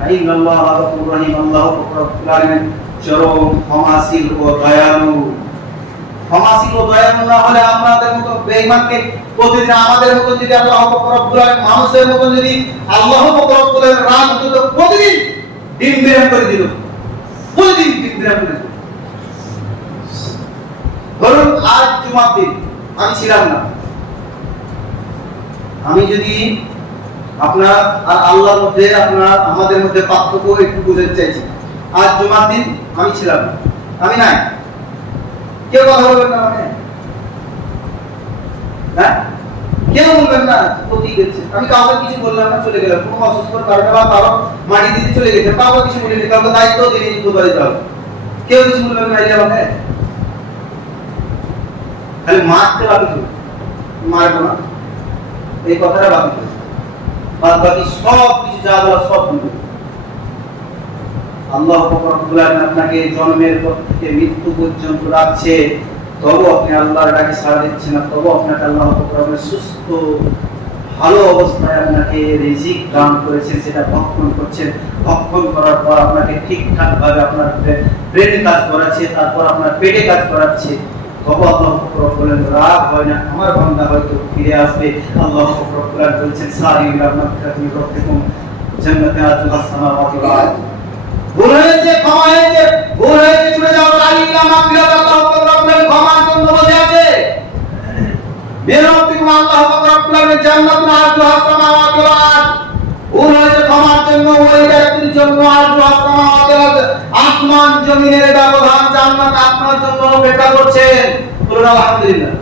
ইন্নাল্লাহা গফুরুর রহিম, আল্লাহ রব্বুল আলামিন চরম ক্ষমাশীল ও দয়ালু। ক্ষমাশীল ও দয়ালু না হলে আমাদের মতো বেঈমানকে প্রতিদিন আমাদের মতো যদি আল্লাহ রব্বুল আলামিন মানুষের মতো যদি আল্লাহ রব্বুল আলামিন রাগ হতো প্রতিদিন ডিম বের করে দিল, প্রতিদিন ডিম বের করে দিল। ধরুন আজ জুমার দিন আমি ছিলাম না, আমি যদি আপনার আর আল্লাহর মধ্যে আপনার আমাদের মধ্যে পার্থক্য একটু বুঝতে চাইছি। আজ জুমার দিন আমি ছিলাম না, আমি নাই, কেউ কথা বলবেন না, মানে হ্যাঁ কেউ বলবেন না ক্ষতি গেছে, আমি কাউকে কিছু বললাম না, চলে গেলাম কোনো অসুস্থতার কারণে বা কারো মাটি দিতে চলে গেছে, কাউকে কিছু বলিনি, কাউকে দায়িত্ব দিনে দুবারে যাও, কেউ কিছু বলবেন না, এই আমাকে খালি মারতে বাকি, মারবো না এই কথাটা বাকি, বাদ বাকি সব কিছু যা বলা সব ভুল। আল্লাহ রব্বুল আলামিন আপনাকে জন্মের পর থেকে মৃত্যু পর্যন্ত রাখছে, তবু আপনি আল্লাহর ডাকে সাড়া দিচ্ছেন না, তবু আপনাকে আল্লাহ রব্বুল আলামিন সুস্থ ভালো অবস্থায় আপনাকে রিজিক দান করেছেন, সেটা ভক্ষণ করছেন। ভক্ষণ করার পর আপনাকে ঠিকঠাক ভাবে আপনার ব্রেন কাজ করাচ্ছে, তারপর আপনার পেটে কাজ করাচ্ছে, তবু আল্লাহ রব্বুল আলামিন রাগ হয় না, আমার বান্দা হয়তো ফিরে আসবে। আল্লাহ রব্বুল আলামিন বলেছেন সারিউ ইলা মাগফিরাতিন মির রাব্বিকুম জান্নাতুন আরদুহাস সামাওয়াতু ওয়াল আরদ। ভুল হয়েছে, ক্ষমা হয়েছে, ভুল হয়েছে, চলে যাও, সারিউ ইলা মাগফিরাতিন আল্লাহ রব্বুল আলামিন ক্ষমার জন্য বসে আছে। মির রাব্বিকুম আল্লাহ রব্বুল আলামিন জান্নাতুন আরদুহাস সামাওয়াতু ওয়াল আরদ। ভুল হয়েছে, ক্ষমার জন্য ওই ব্যক্তির জন্য আরদুহাস সামাওয়াতু ওয়াল আরদ, আসমান জমিনের ব্যবধান জান্নাত আপনার জন্য অপেক্ষা করছে। বলুন আলহামদুলিল্লাহ।